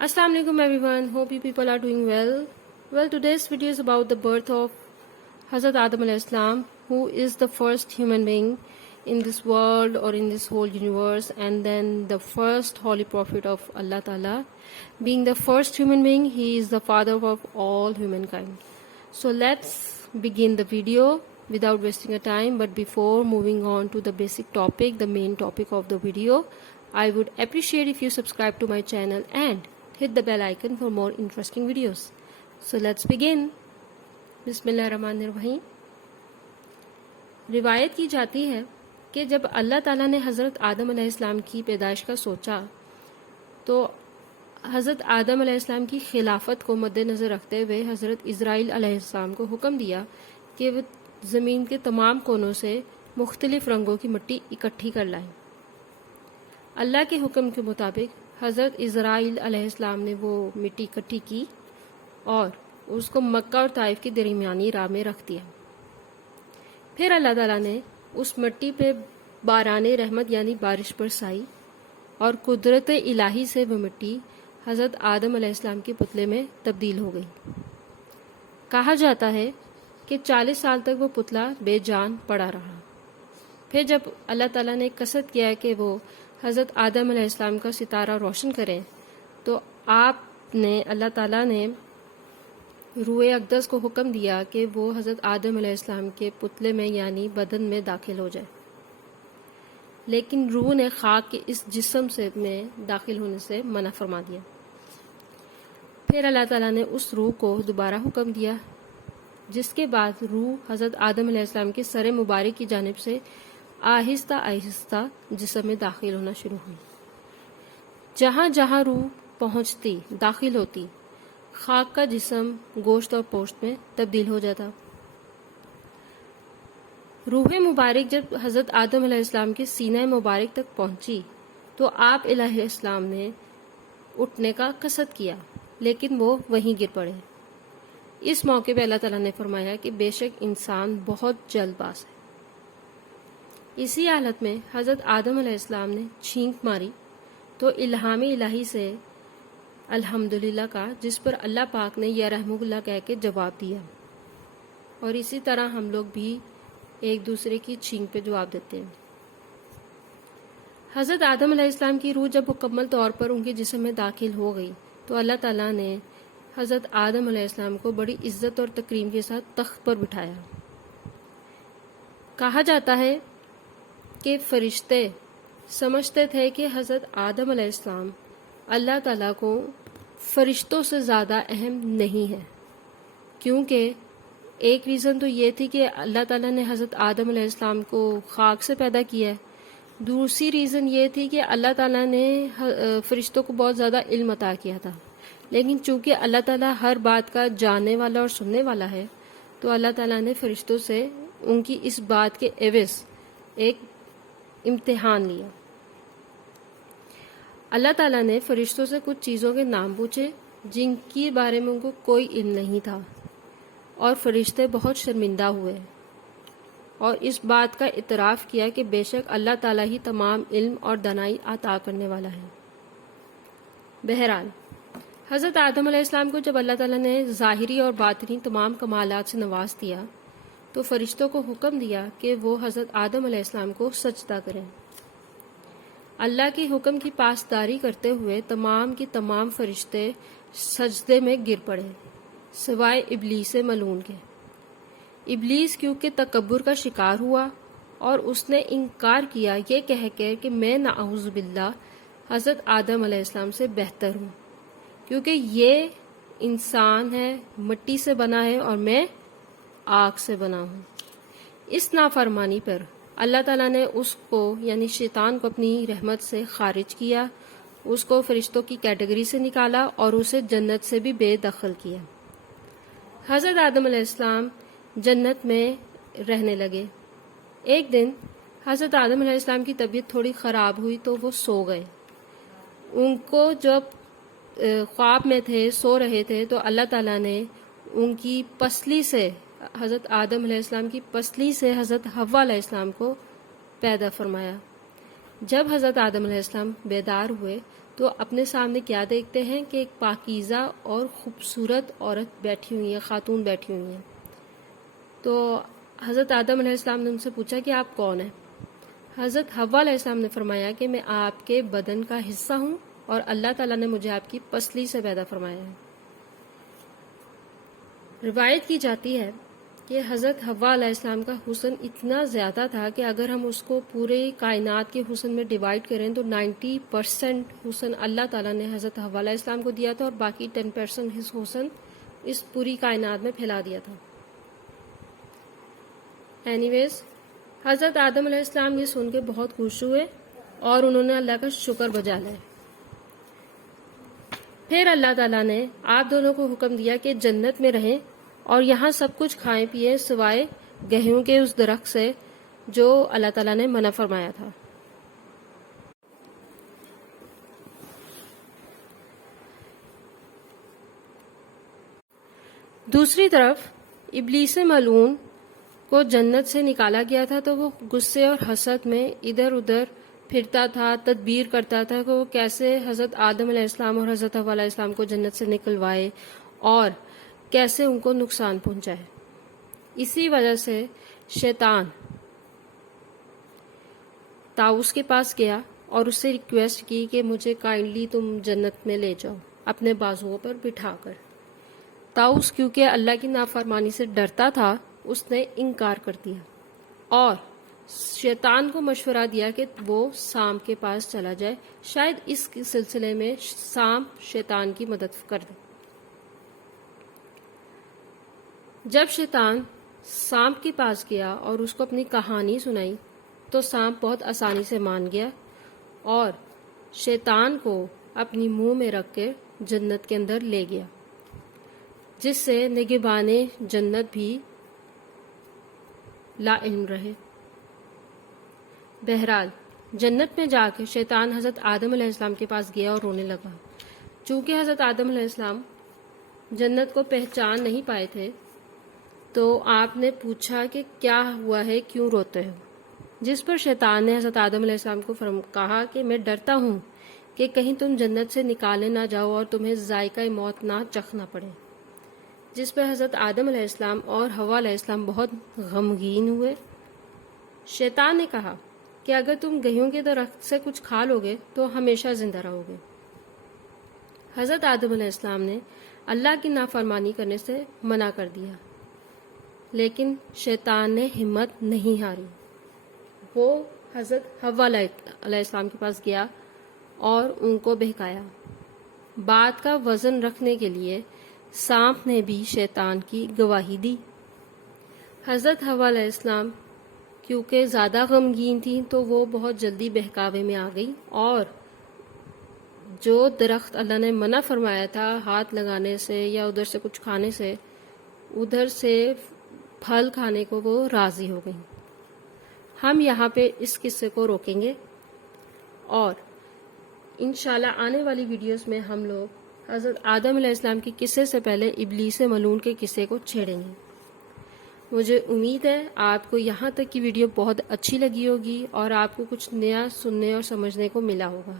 Assalamu alaikum everyone. Hope you people are doing well. Well, today's video is about the birth of Hazrat Adam alayhi salam, who is the first human being in this world or in this whole universe, and then the first holy prophet of Allah Ta'ala. Being the first human being, he is the father of all humankind. So let's begin the video without wasting a time. But before moving on to the basic topic, the main topic of the video, I would appreciate if you subscribe to my channel and hit the bell icon for more interesting videos. So let's begin. बिस्मिल्लाहिर्रहमानिर्रहीम। रिवायत की जाती है कि जब अल्लाह ताला ने हज़रत आदम अलैहिस्सलाम की पैदाइश का सोचा तो हज़रत आदम अलैहिस्सलाम की खिलाफत को मद्देनज़र रखते हुए हज़रत इज़राइल अलैहिस्सलाम को हुक्म दिया कि वो ज़मीन के तमाम कोनों से मुख्तलिफ रंगों की मिट्टी इकट्ठी कर लाएं। अल्लाह के हुक्म के मुताबिक हज़रत इज़राइल अलैहिस्सलाम ने वो मिट्टी इकट्ठी की और उसको मक्का और ताइफ की दरमियानी राह में रख दिया। फिर अल्लाह ताला ने उस मिट्टी पे बाराने रहमत यानी बारिश बरसाई और कुदरत इलाही से वो मिट्टी हज़रत आदम अलैहिस्सलाम के पुतले में तब्दील हो गई। कहा जाता है कि 40 साल तक वो पुतला बेजान पड़ा रहा। फिर जब अल्लाह ताला ने कसद किया कि वो हज़रत आदम अलैहिस्सलाम का सितारा रोशन करें तो अल्लाह ताला ने रूह अक़दस को हुक्म दिया कि वो हज़रत आदम अलैहिस्सलाम के पुतले में यानी बदन में दाखिल हो जाए, लेकिन रूह ने खाक के इस जिस्म से में दाखिल होने से मना फरमा दिया। फिर अल्लाह ताला ने उस रूह को दोबारा हुक्म दिया, जिसके बाद रूह हज़रत आदम अलैहिस्सलाम के सर मुबारक की जानिब से आहिस्ता आहिस्ता जिस्म में दाखिल होना शुरू हुई। जहाँ जहाँ रूह पहुँचती दाखिल होती खाक का जिस्म गोश्त और पोश्त में तब्दील हो जाता। रूह मुबारक जब हज़रत आदम अलैहिस्सलाम के सीना मुबारक तक पहुंची तो आप अलैहिस्सलाम ने उठने का कसद किया, लेकिन वो वहीं गिर पड़े। इस मौके पे अल्लाह ताला ने फरमाया कि बेशक इंसान बहुत जल्दबाज है। इसी हालत में हज़रत आदम अलैहिस्सलाम ने छींक मारी तो इल्हाम इलाही से अल्हम्दुलिल्लाह का, जिस पर अल्लाह पाक ने या रहमुल्लाह कह के जवाब दिया। और इसी तरह हम लोग भी एक दूसरे की छींक पे जवाब देते हैं। हज़रत आदम अलैहिस्सलाम की रूह जब मुकम्मल तौर पर उनके जिस्म में दाखिल हो गई तो अल्लाह ताला ने हज़रत आदम अलैहिस्सलाम को बड़ी इज्जत और तकरीम के साथ तख्त पर बिठाया। कहा जाता है कि फरिश्ते समझते थे कि हज़रत आदम अलैहिस्सलाम अल्लाह ताला को फरिश्तों से ज़्यादा अहम नहीं है, क्योंकि एक रीज़न तो ये थी कि अल्लाह ताला ने हज़रत आदम अलैहिस्सलाम को खाक से पैदा किया है। दूसरी रीज़न ये थी कि अल्लाह ताला ने फरिश्तों को बहुत ज़्यादा इल्म अता किया था, लेकिन चूँकि अल्लाह ताला हर बात का जानने वाला और सुनने वाला है तो अल्लाह ताला ने फरिश्तों से उनकी इस बात के एवज़ एक इम्तिहान लिया। अल्लाह ताला ने फरिश्तों से कुछ चीज़ों के नाम पूछे जिनके बारे में उनको कोई इल्म नहीं था, और फरिश्ते बहुत शर्मिंदा हुए और इस बात का इतराफ़ किया कि बेशक अल्लाह ताला ही तमाम इल्म और दानाई अता करने वाला है। बहरहाल हज़रत आदम अलैहिस्सलाम को जब अल्लाह ताला ने ज़ाहिरी और बातिनी तमाम कमालात से नवाज दिया तो फरिश्तों को हुक्म दिया कि वो हज़रत आदम अलैहिस्सलाम को सजदा करें। अल्लाह के हुक्म की पासदारी करते हुए तमाम की तमाम फरिश्ते सजदे में गिर पड़े सिवाय इब्लीस मलून के। इब्लीस क्योंकि तकब्बुर का शिकार हुआ और उसने इनकार किया ये कह कर कि मैं नाऊज़ु बिल्लाह हज़रत आदम अलैहिस्सलाम से बेहतर हूँ, क्योंकि ये इंसान है, मिट्टी से बना है और मैं आग से बना हूँ। इस नाफरमानी पर अल्लाह ताला ने उसको यानी शैतान को अपनी रहमत से खारिज किया, उसको फरिश्तों की कैटेगरी से निकाला और उसे जन्नत से भी बेदखल किया। हज़रत आदम अलैहिस्सलाम जन्नत में रहने लगे। एक दिन हज़रत आदम अलैहिस्सलाम की तबीयत थोड़ी ख़राब हुई तो वो सो गए। उनको जब ख्वाब में थे, सो रहे थे, तो अल्लाह ताला ने उनकी पसली से हज़रत आदम अलैहिस्सलाम की पसली से हज़रत हव्वा अलैहिस्सलाम को पैदा फरमाया। जब हज़रत आदम अलैहिस्सलाम बेदार हुए تو اپنے سامنے کیا دیکھتے ہیں کہ ایک پاکیزہ اور خوبصورت عورت بیٹھی ہوئی ہے، خاتون بیٹھی ہوئی ہیں. تو حضرت آدم علیہ السلام نے ان سے پوچھا کہ آپ کون ہیں؟ حضرت حوا علیہ السلام نے فرمایا کہ میں آپ کے بدن کا حصہ ہوں اور اللہ تعالیٰ نے مجھے آپ کی پسلی سے پیدا فرمایا ہے. روایت کی جاتی ہے کہ حضرت حوا علیہ السلام کا حسن اتنا زیادہ تھا کہ اگر ہم اس کو پورے کائنات کے حسن میں ڈیوائڈ کریں تو 90% حسن اللہ تعالیٰ نے حضرت حوا علیہ السلام کو دیا تھا اور باقی 10% حسن اس پوری کائنات میں پھیلا دیا تھا. اینیویز، حضرت آدم علیہ السلام یہ سن کے بہت خوش ہوئے اور انہوں نے اللہ کا شکر بجا لیا. پھر اللہ تعالیٰ نے آپ دونوں کو حکم دیا کہ جنت میں رہیں اور یہاں سب کچھ کھائیں پیئیں سوائے گیہوں کے اس درخت سے جو اللہ تعالیٰ نے منع فرمایا تھا. دوسری طرف ابلیس ملعون کو جنت سے نکالا گیا تھا تو وہ غصے اور حسد میں ادھر ادھر پھرتا تھا، تدبیر کرتا تھا کہ وہ کیسے حضرت آدم علیہ السلام اور حضرت حوا علیہ السلام کو جنت سے نکلوائے اور کیسے ان کو نقصان پہنچائے. اسی وجہ سے شیطان طاؤس کے پاس گیا اور اس سے ریکویسٹ کی کہ مجھے کائنڈلی تم جنت میں لے جاؤ اپنے بازوؤں پر بٹھا کر. طاؤس کیونکہ اللہ کی نافرمانی سے ڈرتا تھا اس نے انکار کر دیا اور شیطان کو مشورہ دیا کہ وہ سام کے پاس چلا جائے، شاید اس سلسلے میں سام شیطان کی مدد کر دے. جب شیطان سام کے پاس گیا اور اس کو اپنی کہانی سنائی تو سام بہت آسانی سے مان گیا اور شیطان کو اپنی منہ میں رکھ کے جنت کے اندر لے گیا، جس سے نگہبان جنت بھی لا علم رہے. بہرحال جنت میں جا کے شیطان حضرت آدم علیہ السلام کے پاس گیا اور رونے لگا. چونکہ حضرت آدم علیہ السلام جنت کو پہچان نہیں پائے تھے تو آپ نے پوچھا کہ کیا ہوا ہے، کیوں روتے ہو؟ جس پر شیطان نے حضرت آدم علیہ السلام کو کہا کہ میں ڈرتا ہوں کہ کہیں تم جنت سے نکالے نہ جاؤ اور تمہیں ذائقہ موت نہ چکھنا پڑے. جس پر حضرت آدم علیہ السلام اور حوا علیہ السلام بہت غمگین ہوئے. شیطان نے کہا کہ اگر تم گیہوں کے درخت سے کچھ کھا لو گے تو ہمیشہ زندہ رہو گے. حضرت آدم علیہ السلام نے اللہ کی نافرمانی کرنے سے منع کر دیا، لیکن شیطان نے ہمت نہیں ہاری. وہ حضرت حوا علیہ السلام کے پاس گیا اور ان کو بہکایا. بات کا وزن رکھنے کے لیے سانپ نے بھی شیطان کی گواہی دی. حضرت حوا علیہ السلام کیونکہ زیادہ غمگین تھی تو وہ بہت جلدی بہکاوے میں آ گئی اور جو درخت اللہ نے منع فرمایا تھا ہاتھ لگانے سے یا ادھر سے کچھ کھانے سے، ادھر سے پھل کھانے کو وہ راضی ہو گئی. ہم یہاں پہ اس قصے کو روکیں گے اور انشاءاللہ آنے والی ویڈیوز میں ہم لوگ حضرت آدم علیہ السلام کے قصے سے پہلے ابلیس ملعون کے قصے کو چھیڑیں گے. مجھے امید ہے آپ کو یہاں تک کی ویڈیو بہت اچھی لگی ہوگی اور آپ کو کچھ نیا سننے اور سمجھنے کو ملا ہوگا.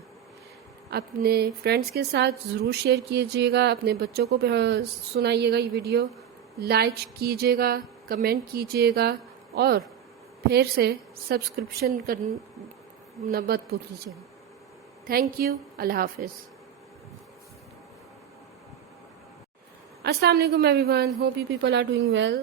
اپنے فرینڈس کے ساتھ ضرور شیئر کیجیے گا، اپنے بچوں کو سنائیے گا یہ ویڈیو، لائک کیجیے گا، کمنٹ کیجیے گا اور پھر سے سبسکرپشن کرنا مت بھولیے. Thank you. اللہ حافظ. Assalamu alaikum everyone. Hope you people are doing well.